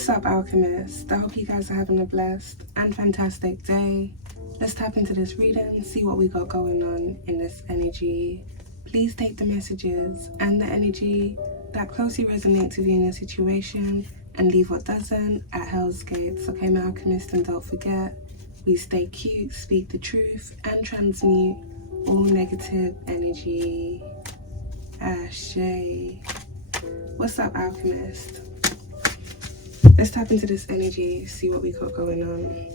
What's up, alchemists? I hope you guys are having a blessed and fantastic day. Let's tap into this reading, see what we got going on in this energy. Please take the messages and the energy that closely resonates with you in your situation and leave what doesn't at Hell's Gates. Okay, my alchemist, and don't forget, we stay cute, speak the truth, and transmute all negative energy. Ashe. What's up, alchemist? Let's tap into this energy, see what we got going on.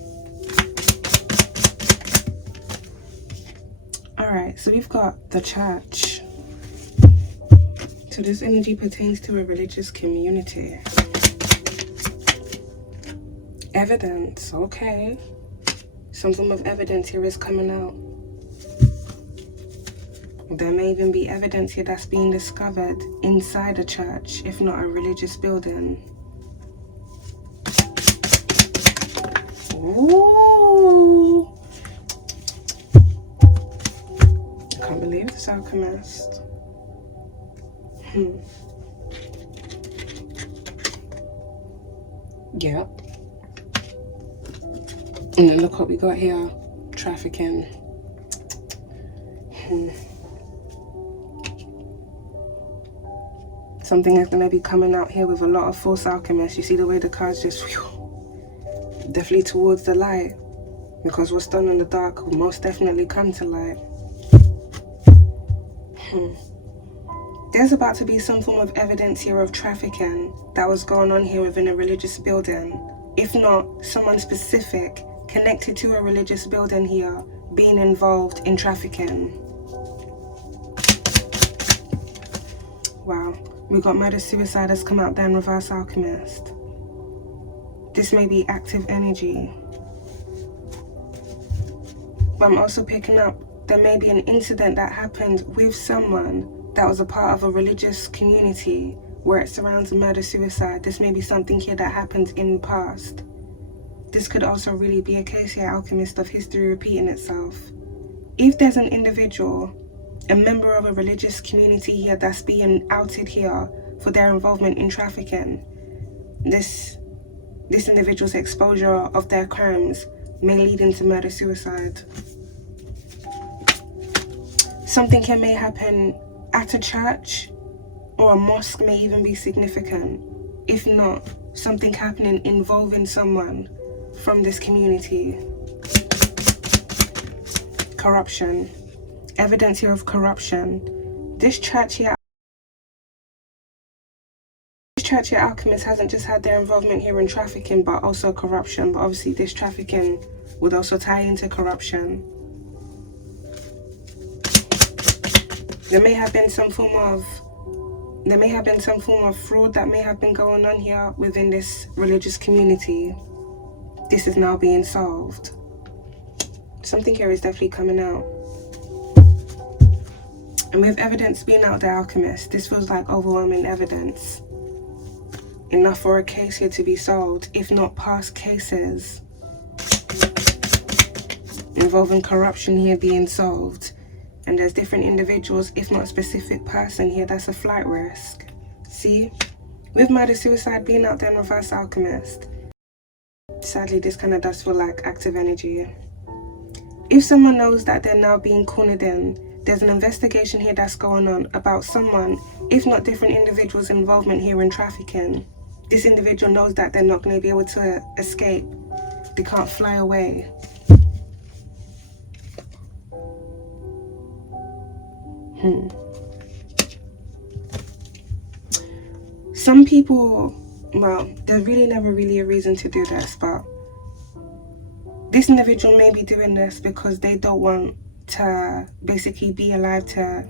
Alright, so we've got the church. So this energy pertains to a religious community. Evidence, okay. Some form of evidence here is coming out. There may even be evidence here that's being discovered inside a church, if not a religious building. Ooh. I can't believe this, alchemist. Yep. And then look what we got here. Trafficking. Something is going to be coming out here with a lot of false alchemists. You see the way the cards just... definitely towards the light, because what's done in the dark will most definitely come to light. There's about to be some form of evidence here of trafficking that was going on here within a religious building. If not, someone specific connected to a religious building here being involved in trafficking. Wow, we got murder-suicide has come out there in reverse, alchemist. This may be active energy. But I'm also picking up there may be an incident that happened with someone that was a part of a religious community where it surrounds murder-suicide. This may be something here that happened in the past. This could also really be a case here, alchemist, of history repeating itself. If there's an individual, a member of a religious community here that's being outed here for their involvement in trafficking, this individual's exposure of their crimes may lead into murder-suicide. Something here may happen at a church or a mosque may even be significant. If not, something happening involving someone from this community. Corruption. Evidence here of corruption. This church here, alchemist hasn't just had their involvement here in trafficking, but also corruption. But obviously this trafficking would also tie into corruption. There may have been some form of fraud that may have been going on here within this religious community. This is now being solved. Something here is definitely coming out. And with evidence being out there, alchemist, this feels like overwhelming evidence. Enough for a case here to be solved, if not past cases involving corruption here being solved. And there's different individuals, if not a specific person here, that's a flight risk. See? With murder-suicide being out there in reverse, alchemist, sadly this kind of does feel like active energy. If someone knows that they're now being cornered in, there's an investigation here that's going on about someone, if not different individuals' involvement here in trafficking. This individual knows that they're not going to be able to escape. They can't fly away. Some people, well, there's really never really a reason to do this, but this individual may be doing this because they don't want to basically be alive to,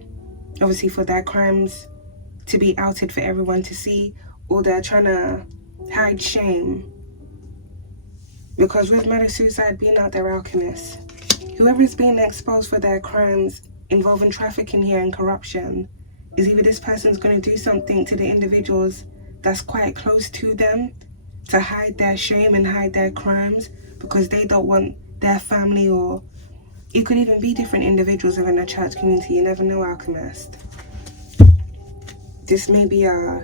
obviously, for their crimes to be outed for everyone to see, or they're trying to hide shame. Because with murder-suicide being out there, alchemists, whoever's being exposed for their crimes involving trafficking here and corruption, is either this person's going to do something to the individuals that's quite close to them to hide their shame and hide their crimes because they don't want their family, or it could even be different individuals within a church community. You never know, alchemist. This may be a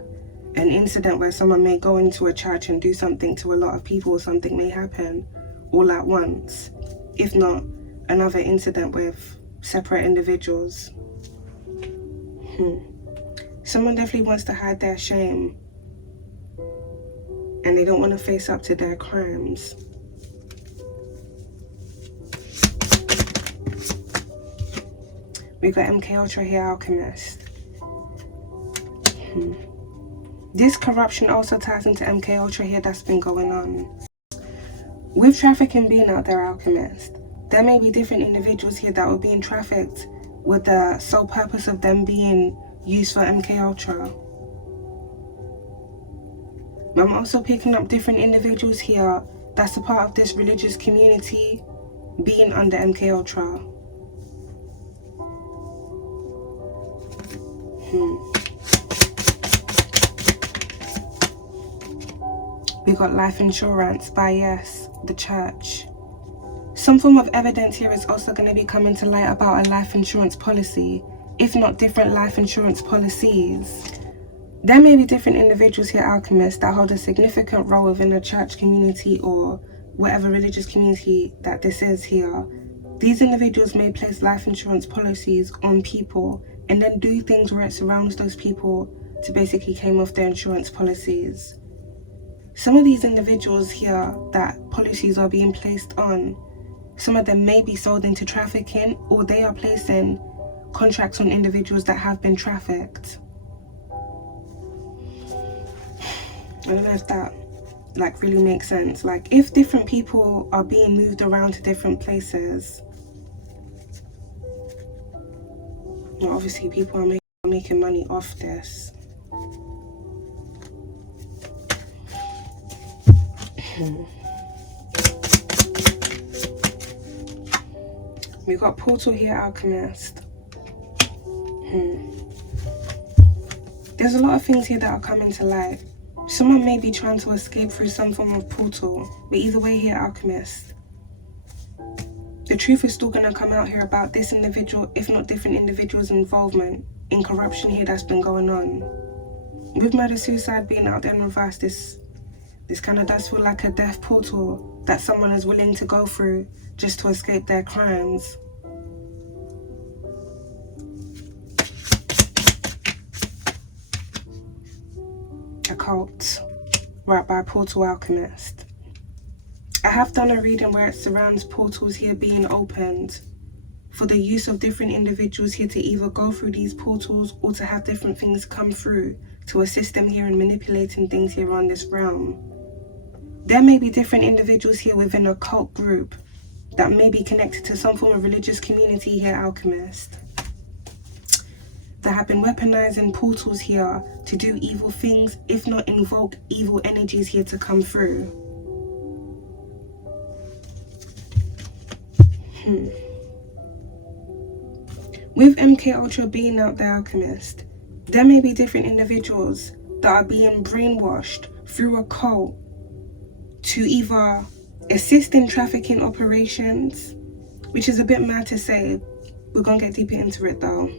an incident where someone may go into a church and do something to a lot of people, or something may happen all at once, if not another incident with separate individuals. Someone definitely wants to hide their shame and they don't want to face up to their crimes. We got MK Ultra here, Alchemist. This corruption also ties into MK Ultra here that's been going on. With trafficking being out there, Alchemist, there may be different individuals here that were being trafficked with the sole purpose of them being used for MK Ultra. I'm also picking up different individuals here that's a part of this religious community being under MK Ultra. We got life insurance by Yes, the church. Some form of evidence here is also going to be coming to light about a life insurance policy, if not different life insurance policies. There may be different individuals here, Alchemists, that hold a significant role within a church community or whatever religious community that this is here. These individuals may place life insurance policies on people and then do things where it surrounds those people to basically claim off their insurance policies. Some of these individuals here that policies are being placed on, some of them may be sold into trafficking, or they are placing contracts on individuals that have been trafficked. I don't know if that really makes sense. If different people are being moved around to different places, well, obviously people are making money off this. We got portal here, Alchemist. There's a lot of things here that are coming to light. Someone may be trying to escape through some form of portal, but either way here, Alchemist, the truth is still going to come out here about this individual, if not different individuals' involvement in corruption here that's been going on. With murder-suicide being out there in reverse, this kind of does feel like a death portal that someone is willing to go through just to escape their crimes. Occult, right by Portal Alchemist. I have done a reading where it surrounds portals here being opened for the use of different individuals here to either go through these portals or to have different things come through to assist them here in manipulating things here on this realm. There may be different individuals here within a cult group that may be connected to some form of religious community here, Alchemist, that have been weaponizing portals here to do evil things, if not invoke evil energies here to come through. With MK Ultra being out there, Alchemist, there may be different individuals that are being brainwashed through a cult to either assist in trafficking operations, which is a bit mad to say, we're gonna get deeper into it though,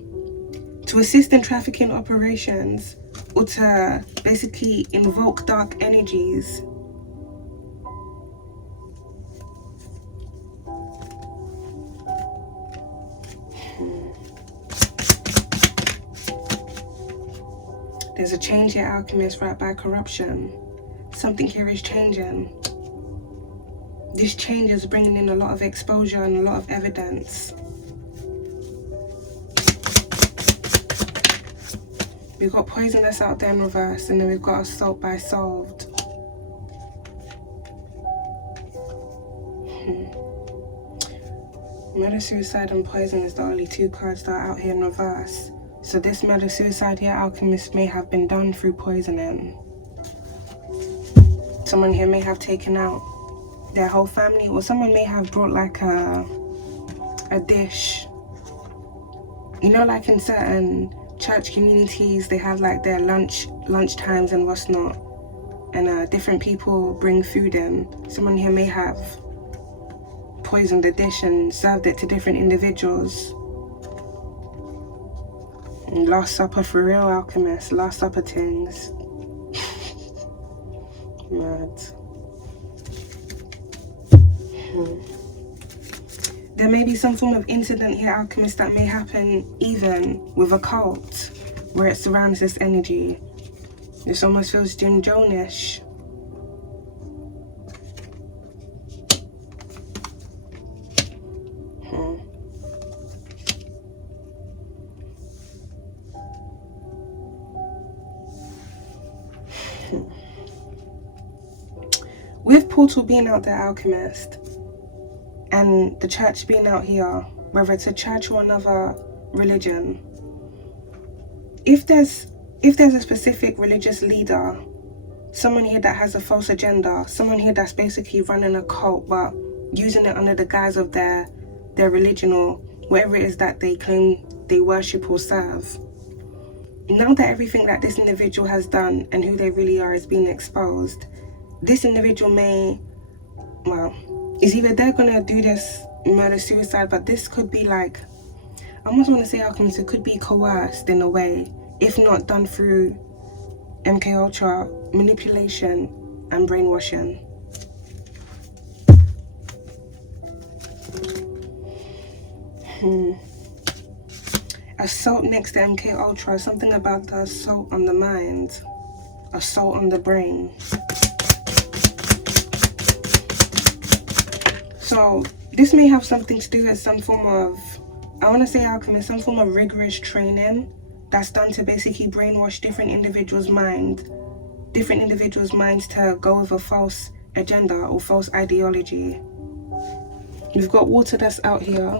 to assist in trafficking operations, or to basically invoke dark energies. There's a change here, Alchemist, right by corruption. Something here is changing. This change is bringing in a lot of exposure and a lot of evidence. We've got poisonous out there in reverse, and then we've got assault by solved. Murder, suicide, and poison is the only two cards that are out here in reverse. So this murder, suicide here, Alchemist, may have been done through poisoning. Someone here may have taken out their whole family, or someone may have brought like a dish. You know, like in certain church communities, they have like their lunch times and what's not, and different people bring food in. Someone here may have poisoned the dish and served it to different individuals. And Last Supper for real, Alchemist, Last Supper things. Mad. There may be some form of incident here, alchemist, that may happen even with a cult, where it surrounds this energy. This almost feels Jim Jones-ish. With Portal being out there, alchemist, and the church being out here, whether it's a church or another religion, if there's a specific religious leader, someone here that has a false agenda, someone here that's basically running a cult but using it under the guise of their religion or whatever it is that they claim they worship or serve, now that everything that this individual has done and who they really are is being exposed, this individual may, well, is either they're gonna do this murder suicide, but this could be like, I almost want to say, alchemist, it could be coerced in a way, if not done through MK Ultra manipulation and brainwashing. Assault next to MK Ultra, something about the assault on the mind, assault on the brain. So this may have something to do with some form of, I want to say, alchemist, some form of rigorous training that's done to basically brainwash different individuals' minds to go with a false agenda or false ideology. We've got water that's out here.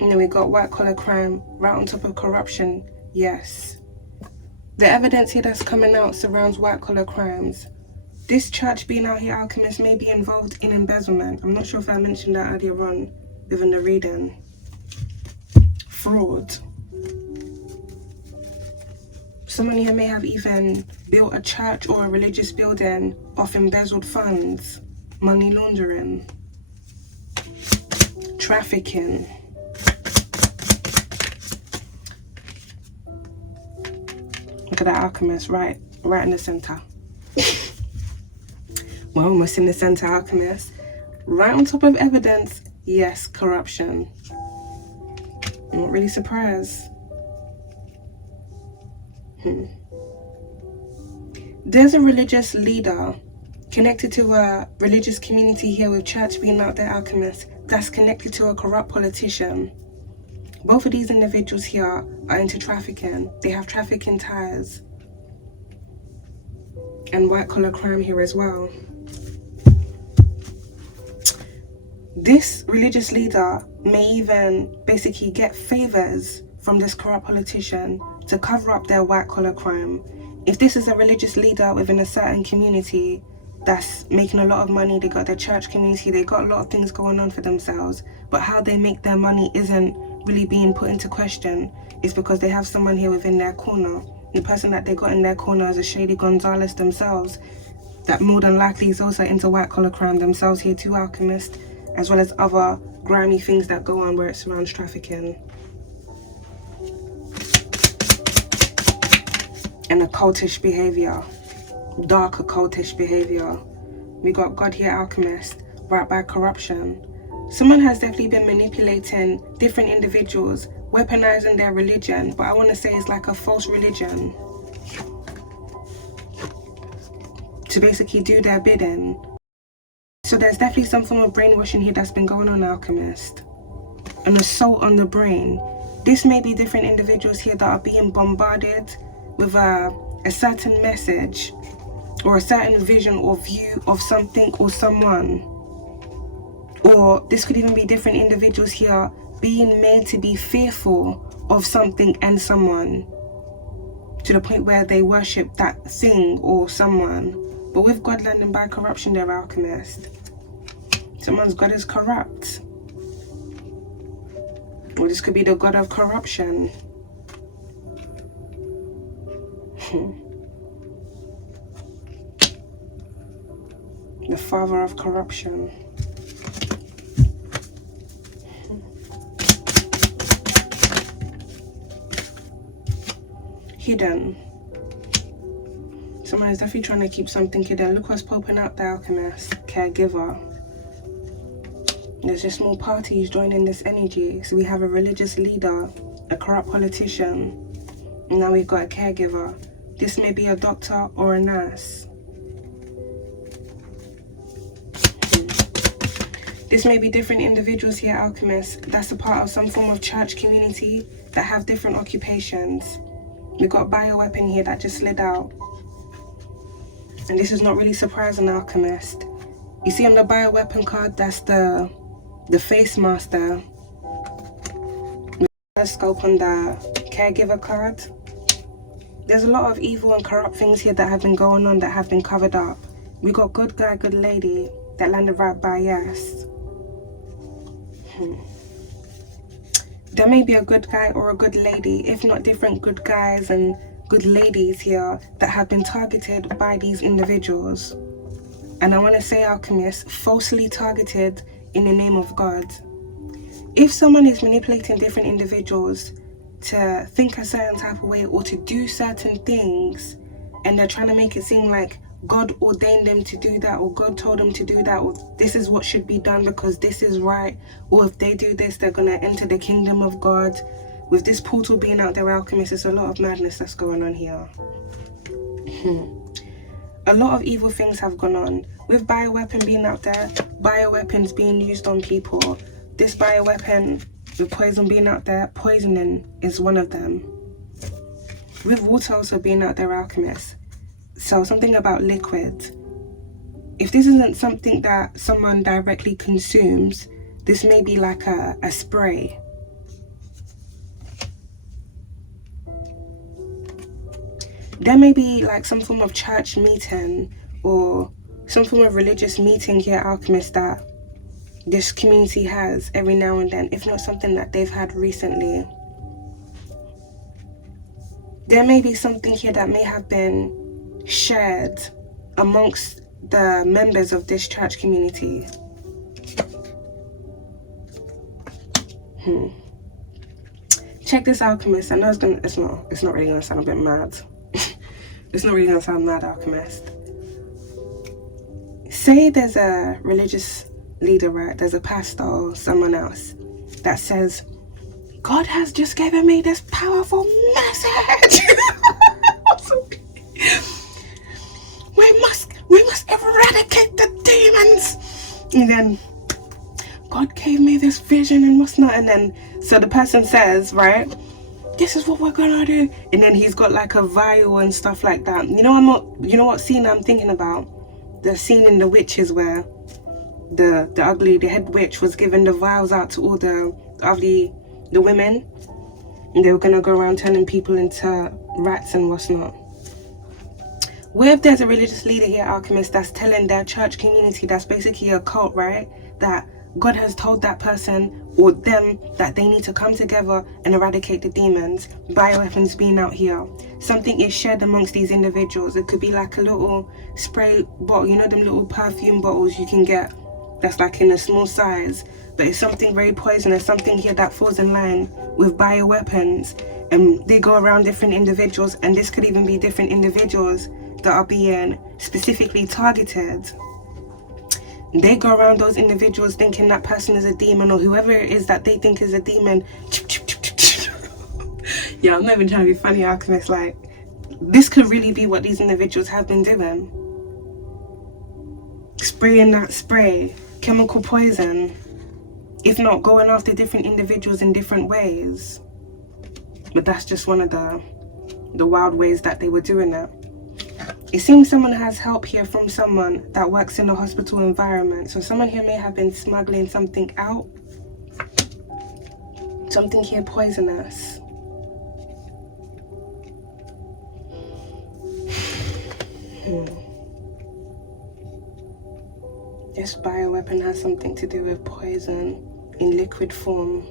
And then we got white collar crime right on top of corruption. Yes. The evidence here that's coming out surrounds white collar crimes. This church being out here, alchemist, may be involved in embezzlement. I'm not sure if I mentioned that earlier on within the reading. Fraud. Someone here may have even built a church or a religious building off embezzled funds. Money laundering. Trafficking. Look at that, alchemist, right in the center. Well, almost in the center, alchemist. Right on top of evidence, yes, corruption. I'm not really surprised. There's a religious leader connected to a religious community here with church being out there, alchemist, that's connected to a corrupt politician. Both of these individuals here are into trafficking. They have trafficking ties. And white collar crime here as well. This religious leader may even basically get favors from this corrupt politician to cover up their white collar crime. If this is a religious leader within a certain community that's making a lot of money, they got their church community, they got a lot of things going on for themselves, but how they make their money isn't really being put into question. It's because they have someone here within their corner. The person that they got in their corner is a Shady Gonzalez themselves, that more than likely is also into white collar crime themselves here too, alchemist, as well as other grimy things that go on where it surrounds trafficking. And occultish behavior, dark occultish behavior. We got God here, alchemist, right by corruption. Someone has definitely been manipulating different individuals, weaponizing their religion, but I want to say it's like a false religion, to basically do their bidding. So there's definitely some form of brainwashing here that's been going on, alchemist. An assault on the brain. This may be different individuals here that are being bombarded with a certain message or a certain vision or view of something or someone. Or this could even be different individuals here being made to be fearful of something and someone, to the point where they worship that thing or someone. But with God landing by corruption, they're alchemist. Someone's God is corrupt. Or this could be the God of corruption. The father of corruption. Hidden. Someone is definitely trying to keep something hidden. Look what's popping up, the alchemist. Caregiver. There's just more parties joining this energy. So we have a religious leader, a corrupt politician, and now we've got a caregiver. This may be a doctor or a nurse. This may be different individuals here, alchemists. That's a part of some form of church community that have different occupations. We've got bioweapon here that just slid out. And this is not really surprising, alchemist. You see on the bioweapon card, that's the face master. Let's scope on the caregiver card. There's a lot of evil and corrupt things here that have been going on that have been covered up. We got good guy, good lady that landed right by yes. There may be a good guy or a good lady, if not different good guys and good ladies here that have been targeted by these individuals. And I want to say, alchemists, falsely targeted in the name of God. If someone is manipulating different individuals to think a certain type of way or to do certain things, and they're trying to make it seem like God ordained them to do that, or God told them to do that, or this is what should be done because this is right, or if they do this they're gonna enter the kingdom of God. With this portal being out there, alchemists, there's a lot of madness that's going on here. A lot of evil things have gone on. With bioweapon being out there, bioweapons being used on people. This bioweapon with poison being out there, poisoning is one of them. With water also being out there, alchemists. So something about liquid. If this isn't something that someone directly consumes, this may be like a spray. There may be like some form of church meeting or some form of religious meeting here, alchemists, that this community has every now and then, if not something that they've had recently. There may be something here that may have been shared amongst the members of this church community. Check this, alchemist. I know it's not really gonna sound a bit mad. It's not really gonna sound mad, alchemist. Say there's a religious leader, right? There's a pastor or someone else that says, God has just given me this powerful message. we must eradicate the demons. And then God gave me this vision and what's not. And then so the person says, right, this is what we're gonna do. And then he's got like a vial and stuff like that. You know what scene I'm thinking about? The scene in The Witches where the head witch was giving the vials out to all the women, and they were gonna go around turning people into rats and what's not. What if there's a religious leader here, alchemist, that's telling their church community that's basically a cult, right, that God has told that person or them that they need to come together and eradicate the demons? Bioweapons being out here. Something is shared amongst these individuals. It could be like a little spray bottle, you know, them little perfume bottles you can get that's like in a small size, but it's something very poisonous, something here that falls in line with bioweapons, and they go around different individuals, and this could even be different individuals that are being specifically targeted. They go around those individuals thinking that person is a demon, or whoever it is that they think is a demon. Yeah, I'm not even trying to be funny, alchemist. Like, this could really be what these individuals have been doing. Spraying that spray, chemical poison, if not going after different individuals in different ways. But that's just one of the wild ways that they were doing it. It seems someone has help here from someone that works in a hospital environment. So someone here may have been smuggling something out. Something here poisonous. This bioweapon has something to do with poison in liquid form.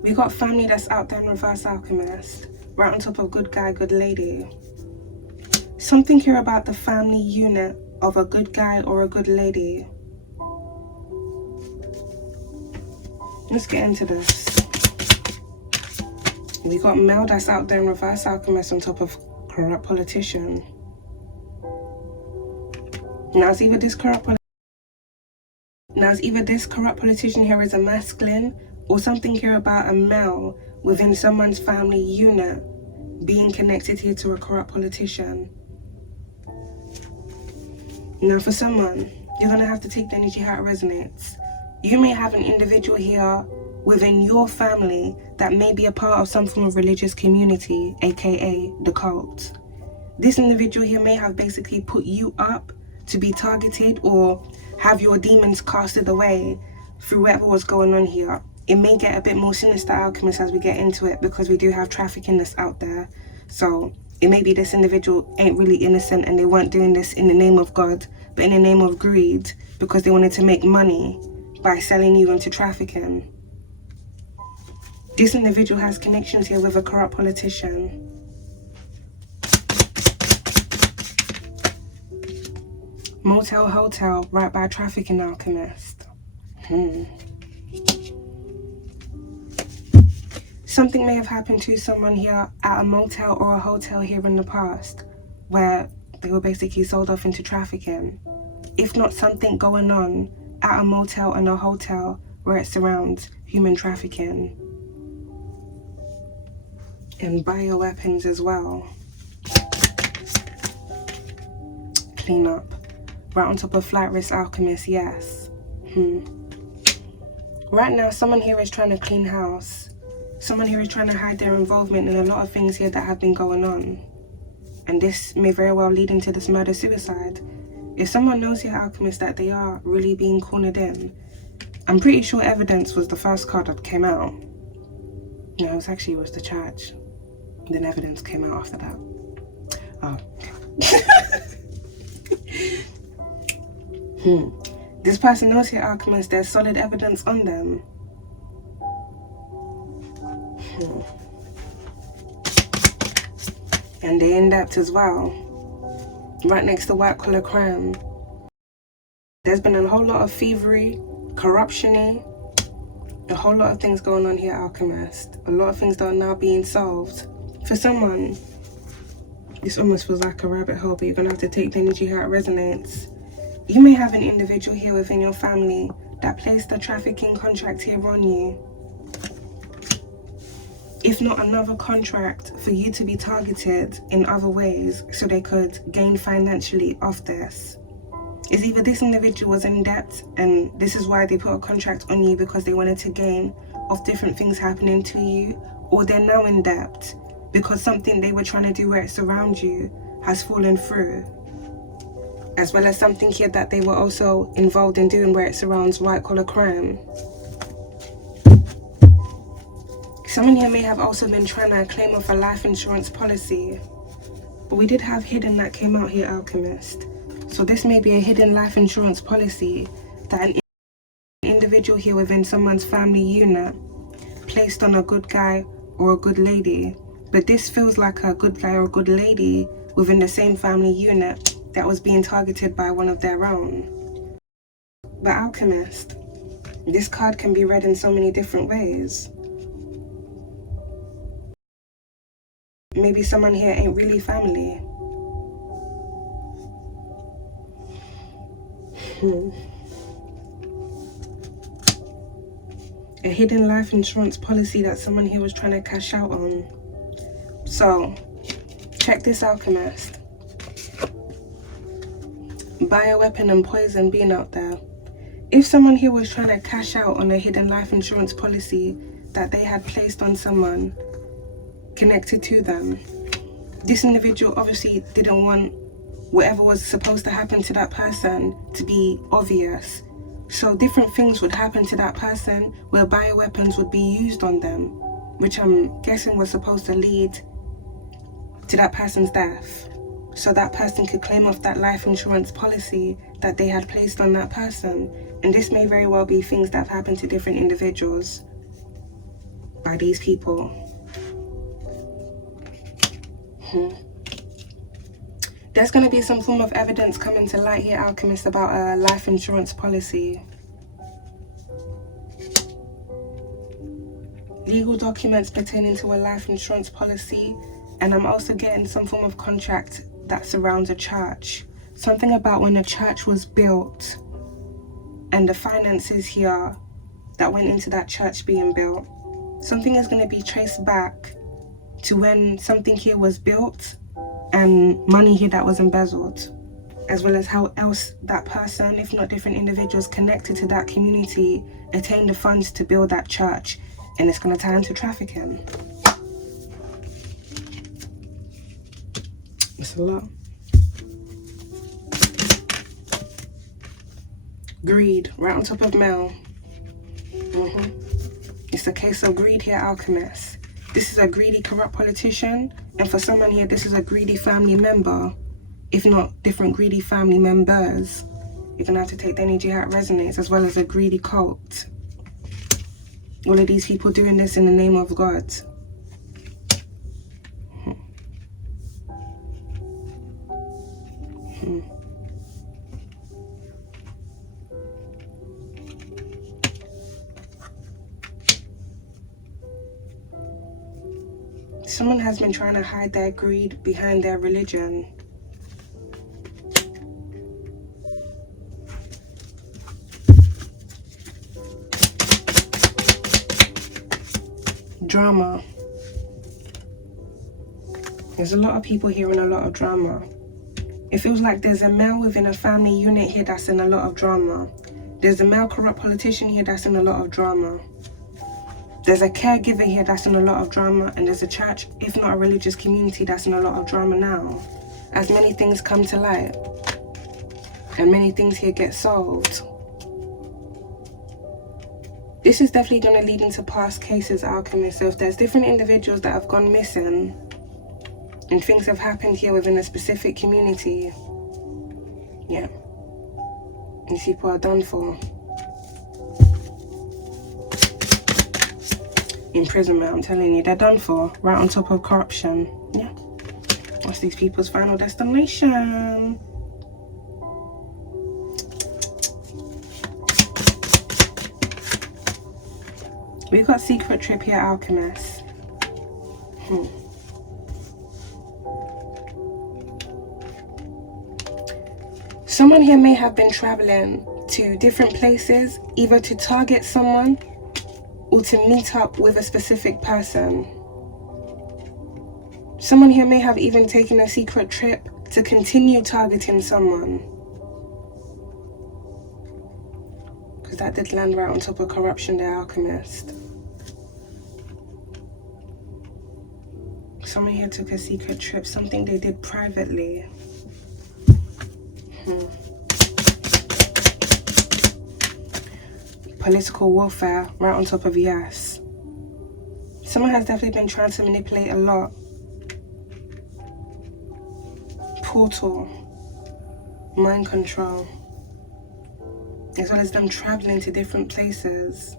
We got family that's out there in reverse, alchemist, right on top of good guy, good lady. Something here about the family unit of a good guy or a good lady. Let's get into this. We got male that's out there in reverse alchemist on top of corrupt politician. Now it's either this corrupt politician here is a masculine, or something here about a male within someone's family unit being connected here to a corrupt politician. Now for someone, you're going to have to take the energy how it resonates. You may have an individual here within your family that may be a part of some form of religious community, aka the cult. This individual here may have basically put you up to be targeted or have your demons casted away through whatever was going on here. It may get a bit more sinister, alchemists, as we get into it, because we do have trafficking that's out there. So it may be this individual ain't really innocent and they weren't doing this in the name of God, but in the name of greed, because they wanted to make money by selling you into trafficking. This individual has connections here with a corrupt politician. Motel, hotel, right by trafficking, alchemist. Something may have happened to someone here at a motel or a hotel here in the past, where they were basically sold off into trafficking. If not something going on at a motel and a hotel where it surrounds human trafficking. And bioweapons as well. Clean up. Right on top of flight risk, alchemist, yes. Right now, someone here is trying to clean house. Someone here is trying to hide their involvement in a lot of things here that have been going on. And this may very well lead into this murder-suicide. If someone knows here, alchemist, that they are really being cornered in, I'm pretty sure evidence was the first card that came out. No, it was the charge. Then evidence came out after that. Oh. This person knows here, alchemist, there's solid evidence on them. And they're in depth as well. Right next to white collar crime. There's been a whole lot of thievery, corruption-y, a whole lot of things going on here, alchemist. A lot of things that are now being solved. For someone, this almost feels like a rabbit hole, but you're gonna have to take the energy how it resonates. You may have an individual here within your family that placed a trafficking contract here on you. If not another contract for you to be targeted in other ways so they could gain financially off this. It's either this individual was in debt and this is why they put a contract on you because they wanted to gain off different things happening to you, or they're now in debt because something they were trying to do where it surrounds you has fallen through. As well as something here that they were also involved in doing where it surrounds white collar crime. Someone here may have also been trying to claim off a life insurance policy. But we did have hidden that came out here, alchemist. So this may be a hidden life insurance policy that an individual here within someone's family unit placed on a good guy or a good lady. But this feels like a good guy or a good lady within the same family unit that was being targeted by one of their own. But alchemist, this card can be read in so many different ways. Maybe someone here ain't really family. A hidden life insurance policy that someone here was trying to cash out on. So, check this, alchemist. Bioweapon and poison being out there. If someone here was trying to cash out on a hidden life insurance policy that they had placed on someone connected to them, this individual obviously didn't want whatever was supposed to happen to that person to be obvious. So different things would happen to that person where bioweapons would be used on them, which I'm guessing was supposed to lead to that person's death. So that person could claim off that life insurance policy that they had placed on that person. And this may very well be things that have happened to different individuals by these people. There's going to be some form of evidence coming to light here, alchemist, about a life insurance policy. legal documents pertaining to a life insurance policy, and I'm also getting some form of contract that surrounds a church. Something about when a church was built and the finances here that went into that church being built. Something is going to be traced back to when something here was built and money here that was embezzled, as well as how else that person, if not different individuals connected to that community, attained the funds to build that church. And it's going to tie into trafficking. It's a lot. Greed, right on top of male. It's a case of greed here, Alchemist. This is a greedy, corrupt politician, and for someone here, this is a greedy family member, if not different greedy family members. You're gonna have to take the energy how it resonates, as well as a greedy cult. All of these people doing this in the name of God. Someone has been trying to hide their greed behind their religion. Drama. There's a lot of people here in a lot of drama. It feels like there's a male within a family unit here that's in a lot of drama. There's a male corrupt politician here that's in a lot of drama. There's a caregiver here that's in a lot of drama, and there's a church, if not a religious community, that's in a lot of drama now, as many things come to light and many things here get solved. This is definitely going to lead into past cases, Alchemist. So if there's different individuals that have gone missing and things have happened here within a specific community, yeah, these people are done for. Imprisonment, I'm telling you, they're done for, right on top of corruption. Yeah, what's these people's final destination? We've got secret trip here, Alchemist. Someone here may have been traveling to different places, either to target someone or to meet up with a specific person. Someone here may have even taken a secret trip to continue targeting someone. Because that did land right on top of corruption there, Alchemist. Someone here took a secret trip, something they did privately. Political warfare, right on top of yes. Someone has definitely been trying to manipulate a lot. Portal, mind control, as well as them traveling to different places.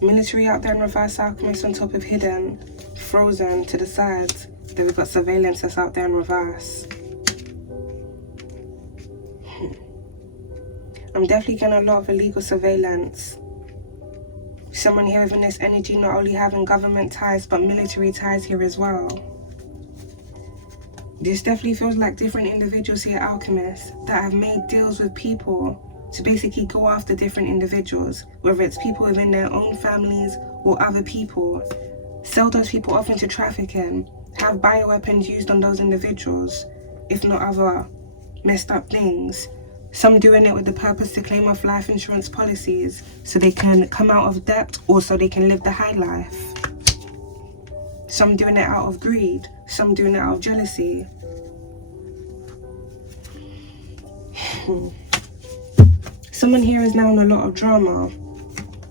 Military out there in reverse, Alchemist on top of hidden, frozen to the sides. Then we've got surveillance that's out there in reverse. I'm definitely getting a lot of illegal surveillance. Someone here within this energy not only having government ties but military ties here as well. This definitely feels like different individuals here, Alchemists, that have made deals with people to basically go after different individuals, whether it's people within their own families or other people, sell those people off into trafficking, have bioweapons used on those individuals, if not other messed up things. Some doing it with the purpose to claim off life insurance policies so they can come out of debt or so they can live the high life. Some doing it out of greed, some doing it out of jealousy. Someone here is now in a lot of drama.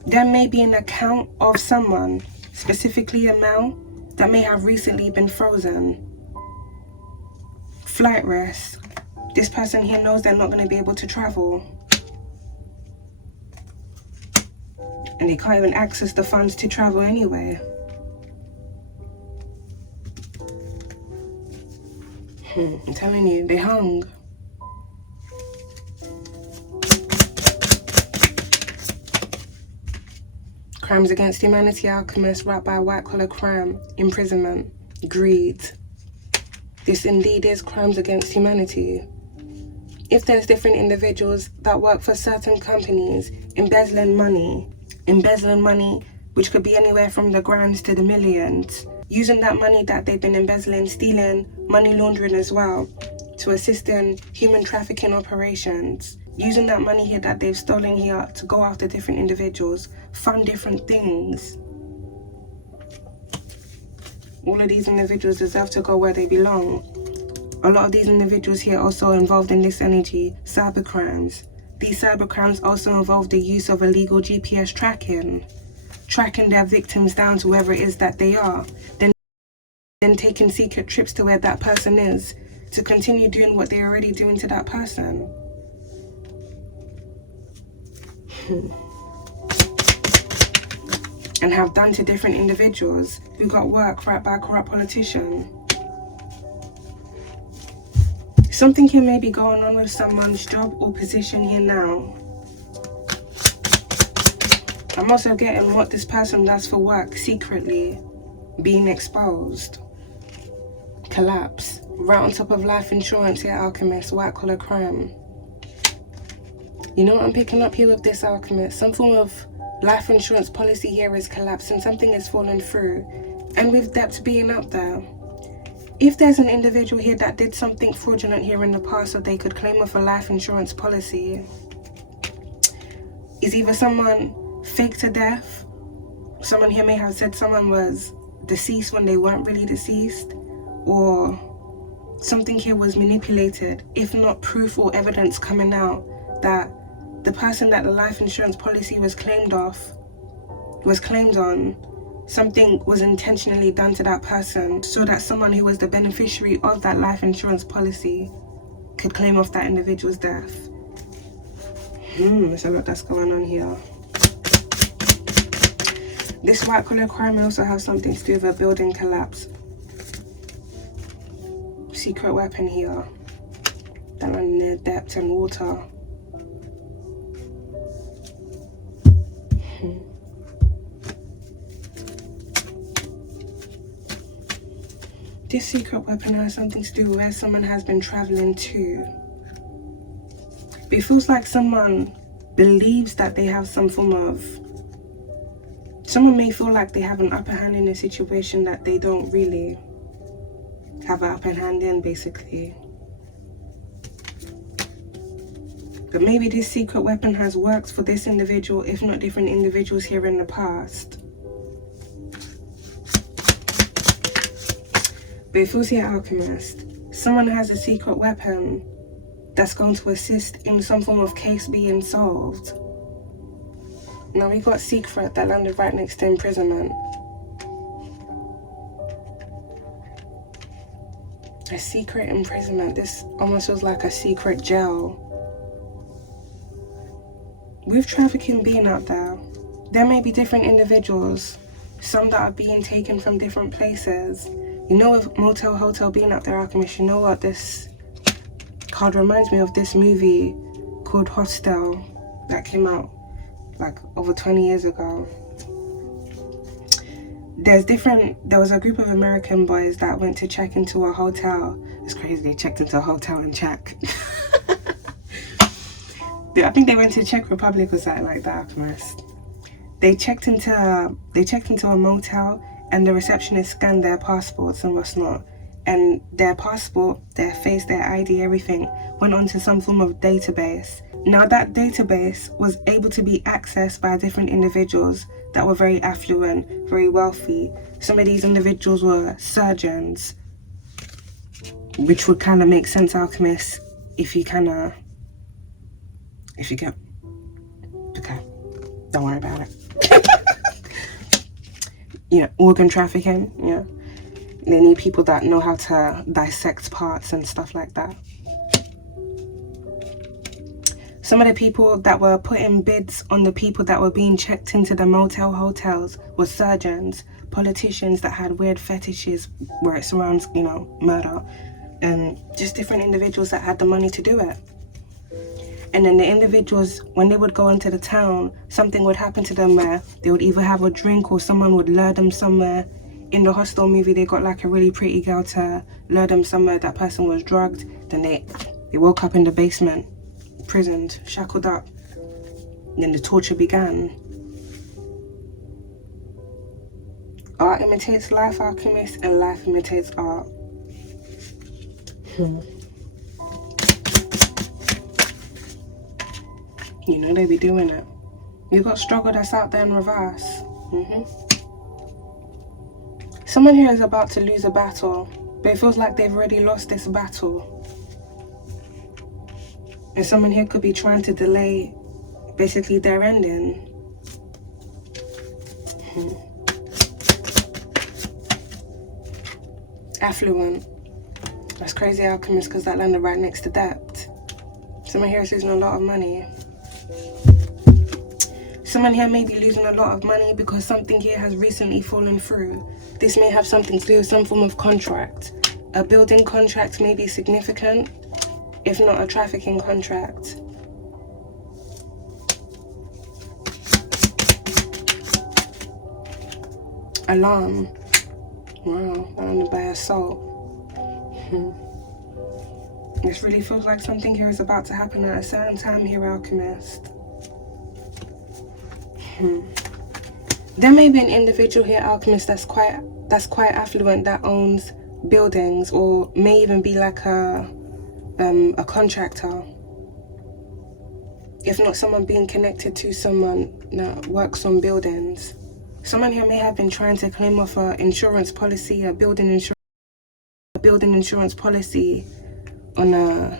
There may be an account of someone, specifically a male, that may have recently been frozen. Flight risk. This person here knows they're not going to be able to travel. And they can't even access the funds to travel anyway. I'm telling you, they hung. Crimes against humanity, alchemist, right by white collar crime, imprisonment, greed. This indeed is crimes against humanity. If there's different individuals that work for certain companies, embezzling money, which could be anywhere from the grands to the millions, using that money that they've been embezzling, stealing, money laundering as well, to assist in human trafficking operations, using that money here that they've stolen here to go after different individuals, fund different things. All of these individuals deserve to go where they belong. A lot of these individuals here also involved in this energy, cybercrimes. These cybercrimes also involve the use of illegal GPS tracking their victims down to wherever it is that they are, then taking secret trips to where that person is to continue doing what they're already doing to that person. And have done to different individuals who got work right by a corrupt politician. Something here may be going on with someone's job or position here now. I'm also getting what this person does for work secretly being exposed. Collapse. Right on top of life insurance here, alchemist, white collar crime. You know what I'm picking up here with this, alchemist? Some form of life insurance policy here is collapsing. Something is falling through. And with debts being up there. If there's an individual here that did something fraudulent here in the past so they could claim off a life insurance policy, is either someone faked to death, someone here may have said someone was deceased when they weren't really deceased, or something here was manipulated, if not proof or evidence coming out that the person that the life insurance policy was claimed on, something was intentionally done to that person so that someone who was the beneficiary of that life insurance policy could claim off that individual's death. There's a lot that's going on here. This white collar crime may also have something to do with a building collapse. Secret weapon here. That land near depth and water. This secret weapon has something to do with where someone has been traveling to. But it feels like someone believes that they have some form of... Someone may feel like they have an upper hand in a situation that they don't really have an upper hand in, basically. But maybe this secret weapon has worked for this individual, if not different individuals here in the past. But it feels here, alchemist, someone has a secret weapon that's going to assist in some form of case being solved. Now we got secret that landed right next to imprisonment. A secret imprisonment. This almost feels like a secret jail. With trafficking being out there may be different individuals, some that are being taken from different places. You know, with motel, hotel being out there, alchemist, you know what this card reminds me of? This movie called Hostel that came out like over 20 years ago. There was a group of American boys that went to check into a hotel. It's crazy, they checked into a hotel and check. I think they went to Czech Republic or something like that, alchemist. They checked into a motel, and the receptionist scanned their passports and what's not. And their passport, their face, their ID, everything went onto some form of database. Now that database was able to be accessed by different individuals that were very affluent, very wealthy. Some of these individuals were surgeons, which would kind of make sense, alchemist, if you get, okay, don't worry about it. Organ trafficking, yeah. They need people that know how to dissect parts and stuff like that. Some of the people that were putting bids on the people that were being checked into the motel hotels were surgeons, politicians that had weird fetishes where it surrounds, murder, and just different individuals that had the money to do it. And then the individuals, when they would go into the town, something would happen to them where they would either have a drink or someone would lure them somewhere. In the Hostel movie, they got like a really pretty girl to lure them somewhere. That person was drugged. Then they woke up in the basement, imprisoned, shackled up. And then the torture began. Art imitates life, alchemist, and life imitates art. You know they be doing it. You got struggle that's out there in reverse. Someone here is about to lose a battle, but it feels like they've already lost this battle. And someone here could be trying to delay basically their ending. Affluent. That's crazy, alchemist, because that landed right next to debt. Someone here is losing a lot of money. Someone here may be losing a lot of money because something here has recently fallen through. This may have something to do with some form of contract. A building contract may be significant, if not a trafficking contract. Alarm. Wow, landed by assault. This really feels like something here is about to happen at a certain time here, alchemist. There may be an individual here, alchemist, that's quite affluent, that owns buildings, or may even be like a contractor. If not someone being connected to someone that works on buildings. Someone here may have been trying to claim off an insurance policy, a building insurance policy on a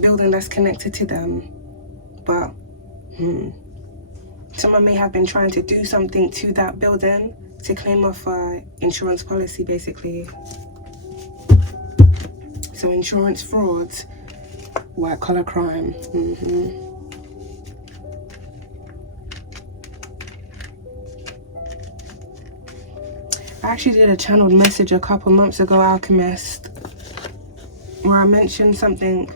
building that's connected to them. But someone may have been trying to do something to that building to claim off an insurance policy, basically. So insurance fraud, white collar crime. I actually did a channeled message a couple months ago, alchemist, where I mentioned something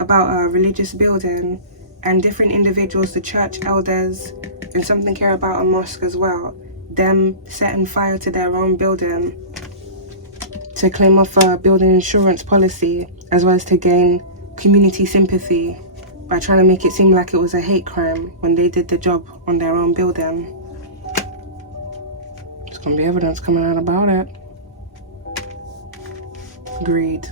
about a religious building and different individuals, the church elders, and something here about a mosque as well, them setting fire to their own building to claim off a building insurance policy, as well as to gain community sympathy by trying to make it seem like it was a hate crime when they did the job on their own building. There's gonna be evidence coming out about it. Greed.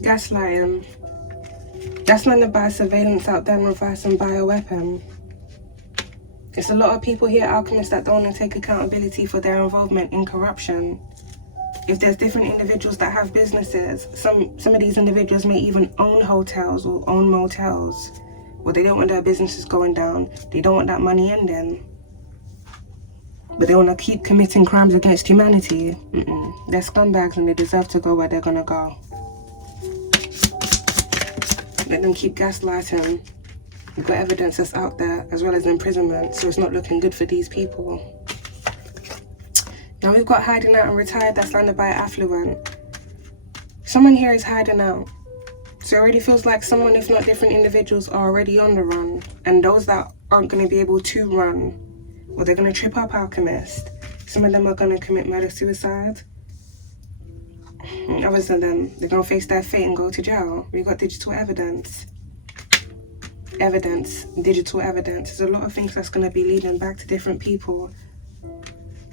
Gaslighting. Gaslighting by surveillance out there in reverse and bioweapon. It's a lot of people here, alchemists, that don't want to take accountability for their involvement in corruption. If there's different individuals that have businesses, some of these individuals may even own hotels or own motels. Well, they don't want their businesses going down. They don't want that money ending. But they want to keep committing crimes against humanity. They're scumbags and they deserve to go where they're going to go. Let them keep gaslighting. We've got evidence that's out there, as well as imprisonment, so it's not looking good for these people. Now we've got hiding out and retired, that's landed by affluent. Someone here is hiding out. So it already feels like someone, if not different individuals, are already on the run. And those that aren't going to be able to run, well, they're going to trip up, alchemist. Some of them are going to commit murder-suicide. Others of them, they're going to face their fate and go to jail. We've got digital evidence. Digital evidence. There's a lot of things that's going to be leading back to different people.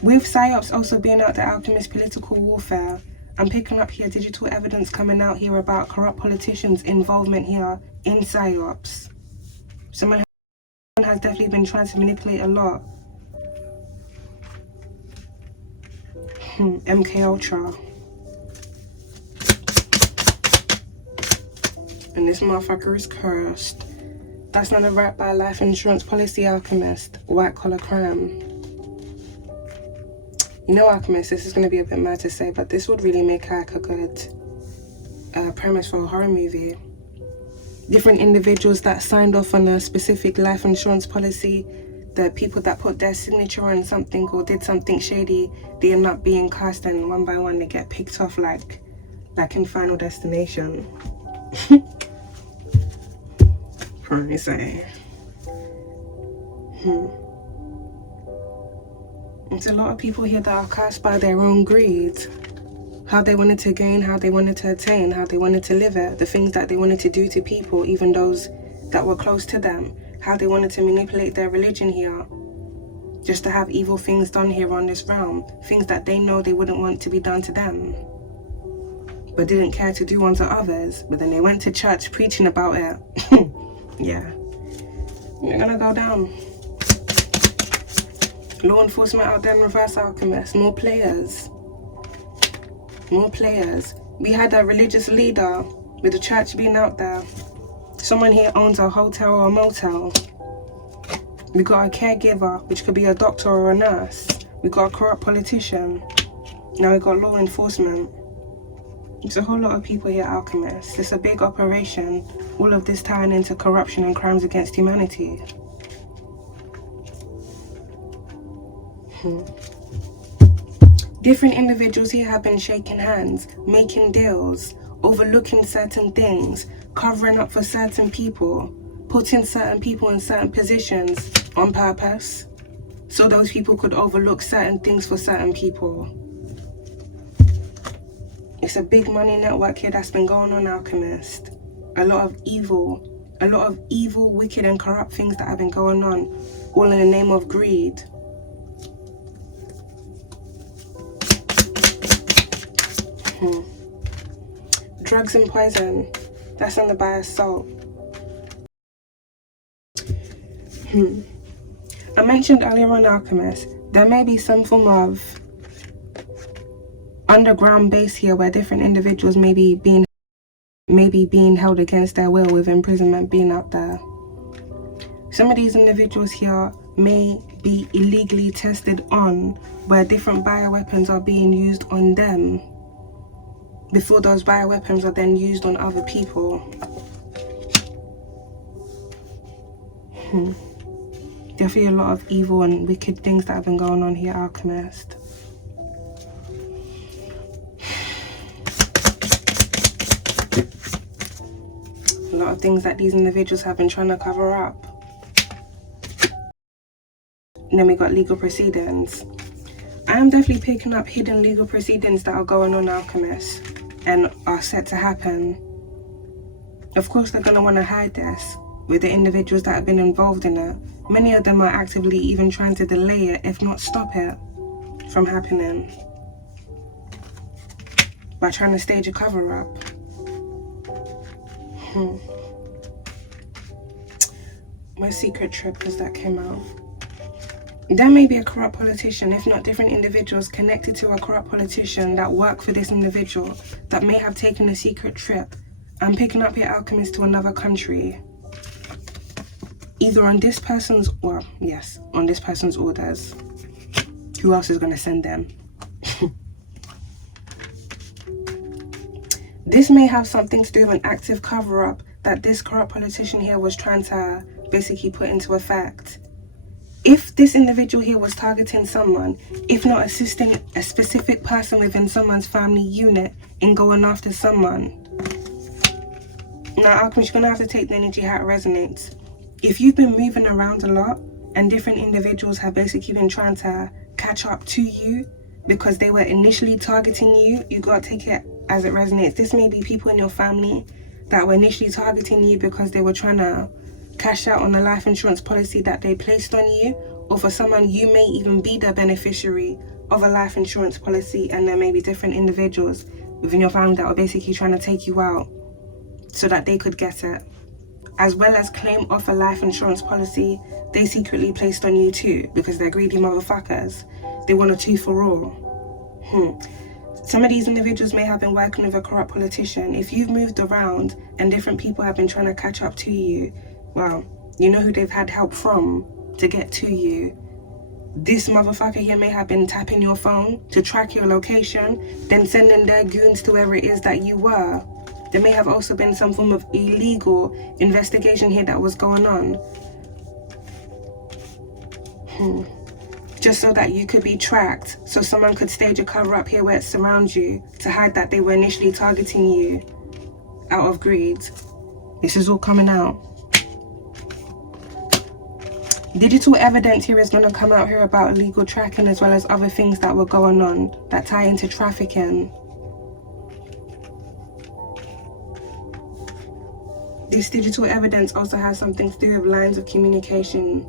With PSYOPs also being out the alchemist political warfare, I'm picking up here digital evidence coming out here about corrupt politicians' involvement here in PSYOPs. Someone has definitely been trying to manipulate a lot. MK Ultra. And this motherfucker is cursed. That's not a right by life insurance policy, alchemist. White collar crime. You know, alchemist, this is going to be a bit mad to say, but this would really make like a good premise for a horror movie. Different individuals that signed off on a specific life insurance policy, the people that put their signature on something or did something shady, they end up being cast, and one by one they get picked off like in Final Destination. Probably say. There's a lot of people here that are cast by their own greed. How they wanted to gain, how they wanted to attain, how they wanted to live it, the things that they wanted to do to people, even those that were close to them, how they wanted to manipulate their religion here, just to have evil things done here on this realm, things that they know they wouldn't want to be done to them, but didn't care to do unto others, but then they went to church preaching about it. Yeah, you're gonna go down. Law enforcement out there in reverse alchemist, more players. More players. We had a religious leader with the church being out there. Someone here owns a hotel or a motel. We got a caregiver, which could be a doctor or a nurse. We got a corrupt politician. Now we got law enforcement. There's a whole lot of people here, alchemists. It's a big operation. All of this tying into corruption and crimes against humanity. Different individuals here have been shaking hands, making deals, overlooking certain things, covering up for certain people, putting certain people in certain positions on purpose, so those people could overlook certain things for certain people. It's a big money network here that's been going on, alchemist. A lot of evil, wicked and corrupt things that have been going on, all in the name of greed. Drugs and poison, that's under by assault. I mentioned earlier on, alchemist, there may be some form of underground base here where different individuals may be being held against their will, with imprisonment being out there. Some of these individuals here may be illegally tested on, where different bioweapons are being used on them before those bioweapons are then used on other people. Definitely a lot of evil and wicked things that have been going on here, alchemist. A lot of things that these individuals have been trying to cover up. And then we got legal proceedings. I am definitely picking up hidden legal proceedings that are going on, alchemist, and are set to happen. Of course, they're going to want to hide this with the individuals that have been involved in it. Many of them are actively even trying to delay it, if not stop it from happening, by trying to stage a cover-up. My secret trip, because that came out. There may be a corrupt politician, if not different individuals connected to a corrupt politician that work for this individual that may have taken a secret trip and picking up your alchemist to another country. Either on this person's, well, yes, on this person's orders. Who else is going to send them? This may have something to do with an active cover-up that this corrupt politician here was trying to basically put into effect. If this individual here was targeting someone, if not assisting a specific person within someone's family unit in going after someone. Now, alchemist, you're going to have to take the energy how it resonates. If you've been moving around a lot and different individuals have basically been trying to catch up to you because they were initially targeting you, you got to take it as it resonates. This may be people in your family that were initially targeting you because they were trying to cash out on the life insurance policy that they placed on you, or for someone, you may even be the beneficiary of a life insurance policy, and there may be different individuals within your family that were basically trying to take you out so that they could get it, as well as claim off a life insurance policy they secretly placed on you too, because they're greedy motherfuckers. They want a two for all. Some of these individuals may have been working with a corrupt politician. If you've moved around and different people have been trying to catch up to you, well, you know who they've had help from to get to you. This motherfucker here may have been tapping your phone to track your location, then sending their goons to wherever it is that you were. There may have also been some form of illegal investigation here that was going on. Just so that you could be tracked, so someone could stage a cover up here where it surrounds you to hide that they were initially targeting you out of greed. This is all coming out. Digital evidence here is going to come out here about illegal tracking, as well as other things that were going on that tie into trafficking. This digital evidence also has something to do with lines of communication,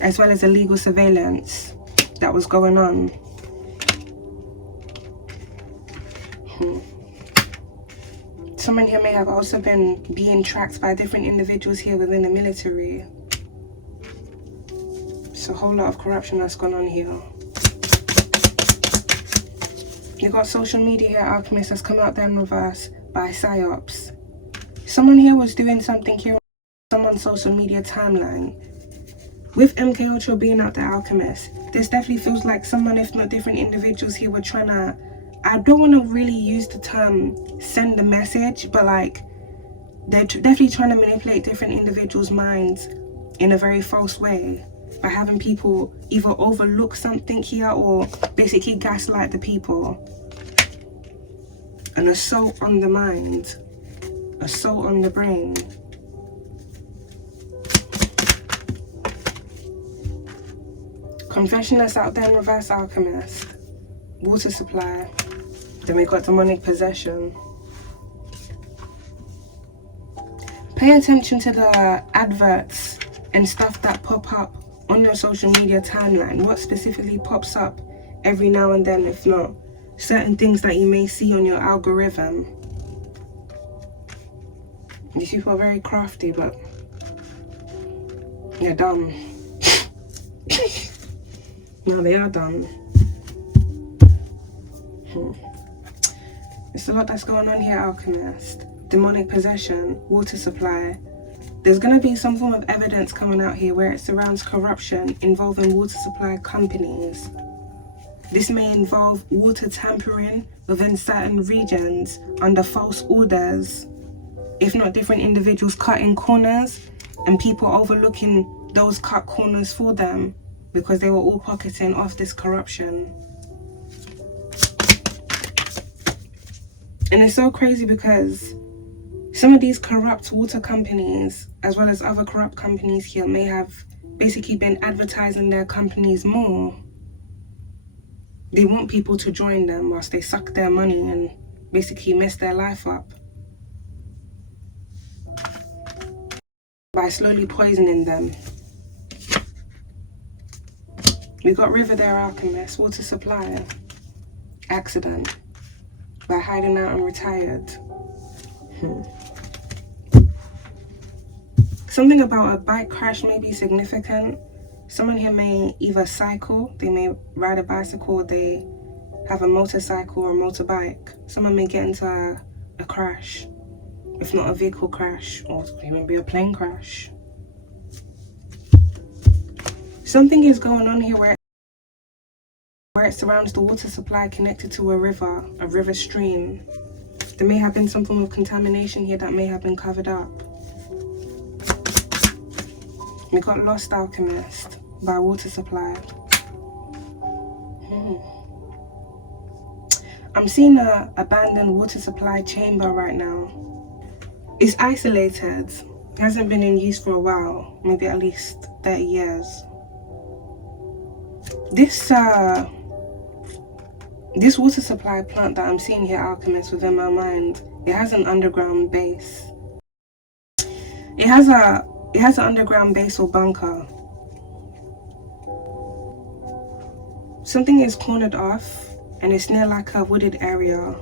as well as illegal surveillance that was going on. Someone here may have also been being tracked by different individuals here within the military. It's a whole lot of corruption that's gone on here. You got social media here, Alchemist, that's come out there in reverse by psyops. Someone here was doing something here on someone's social media timeline. With MK Ultra being out there, Alchemist, this definitely feels like someone, if not different individuals here, were trying to, I don't want to really use the term send a message, but like they're definitely trying to manipulate different individuals' minds in a very false way by having people either overlook something here or basically gaslight the people. An assault on the mind, assault on the brain. Confession that's out there in reverse, Alchemist. Water supply. Then we got demonic possession. Pay attention to the adverts and stuff that pop up on your social media timeline. What specifically pops up every now and then, if not certain things that you may see on your algorithm. These people are very crafty, but they're dumb. No, they are dumb. There's a lot that's going on here, Alchemist. Demonic possession, water supply. There's going to be some form of evidence coming out here where it surrounds corruption involving water supply companies. This may involve water tampering within certain regions under false orders, if not different individuals cutting corners and people overlooking those cut corners for them because they were all pocketing off this corruption. And it's so crazy because some of these corrupt water companies, as well as other corrupt companies here, may have basically been advertising their companies more. They want people to join them whilst they suck their money and basically mess their life up by slowly poisoning them. We got river there, Alchemist. Water supply. Accident. By hiding out and retired. Something about a bike crash may be significant. Someone here may either cycle, they may ride a bicycle, or they have a motorcycle or a motorbike. Someone may get into a crash, if not a vehicle crash, or even be a plane crash. Something is going on here where it surrounds the water supply connected to a river stream. There may have been some form of contamination here that may have been covered up. We got lost, Alchemist, by water supply. I'm seeing a abandoned water supply chamber right now. It's isolated. It hasn't been in use for a while, maybe at least 30 years. This water supply plant that I'm seeing here, Alchemist, within my mind, it has an underground base. It has an underground base or bunker. Something is cornered off and it's near like a wooded area.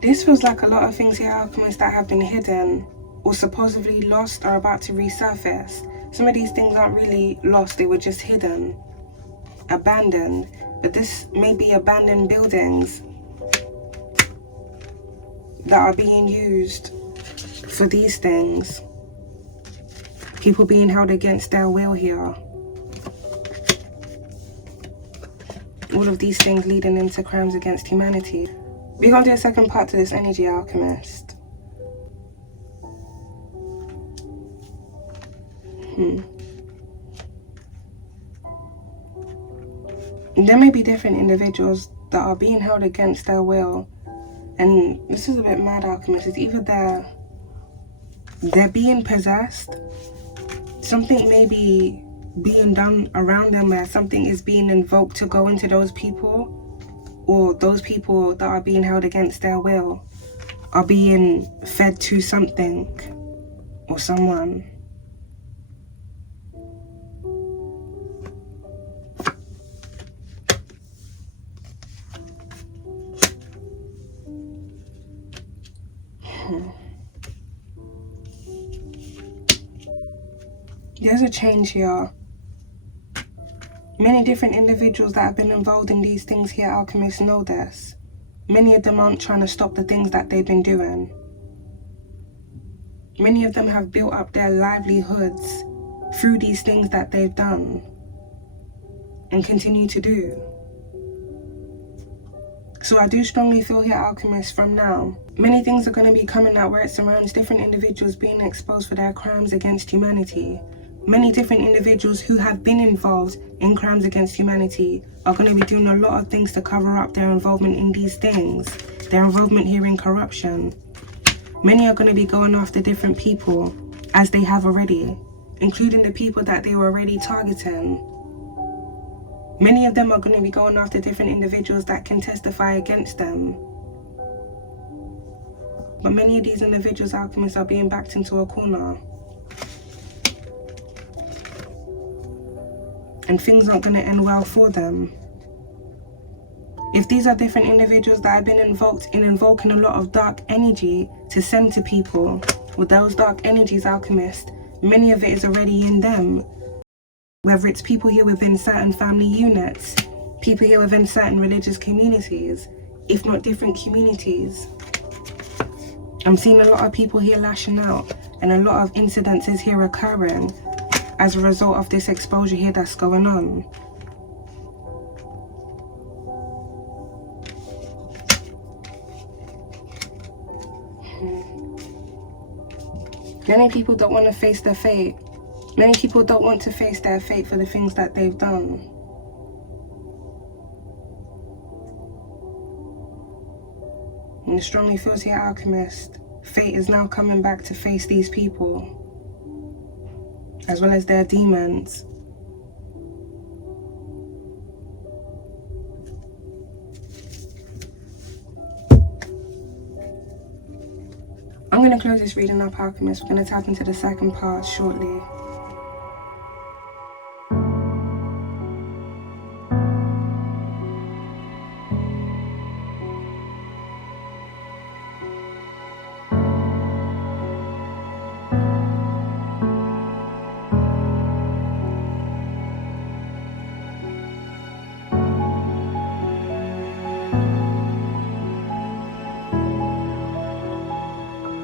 This feels like a lot of things here, Alchemist, that have been hidden or supposedly lost are about to resurface. Some of these things aren't really lost, they were just hidden. abandoned, but this may be abandoned buildings that are being used for these things. People being held against their will here. All of these things leading into crimes against humanity. We're going to do a second part to this energy, Alchemist. There may be different individuals that are being held against their will. And this is a bit mad, Alchemist. It's either they're being possessed, something may be being done around them where something is being invoked to go into those people, or those people that are being held against their will are being fed to something or someone. There's a change here. Many different individuals that have been involved in these things here, Alchemists, know this. Many of them aren't trying to stop the things that they've been doing. Many of them have built up their livelihoods through these things that they've done and continue to do. So I do strongly feel here, Alchemists, from now, many things are going to be coming out where it surrounds different individuals being exposed for their crimes against humanity. Many different individuals who have been involved in crimes against humanity are going to be doing a lot of things to cover up their involvement in these things, their involvement here in corruption. Many are going to be going after different people, as they have already, including the people that they were already targeting. Many of them are going to be going after different individuals that can testify against them. But many of these individuals, Alchemists, are being backed into a corner. And things aren't going to end well for them. If these are different individuals that have been invoking a lot of dark energy to send to people, with those dark energies, Alchemist, many of it is already in them. Whether it's people here within certain family units, people here within certain religious communities, if not different communities. I'm seeing a lot of people here lashing out, and a lot of incidences here occurring as a result of this exposure here that's going on. Many people don't want to face their fate. Many people don't want to face their fate for the things that they've done. And it strongly feels here, Alchemist, fate is now coming back to face these people, as well as their demons. I'm going to close this reading up, Alchemist. We're going to tap into the second part shortly.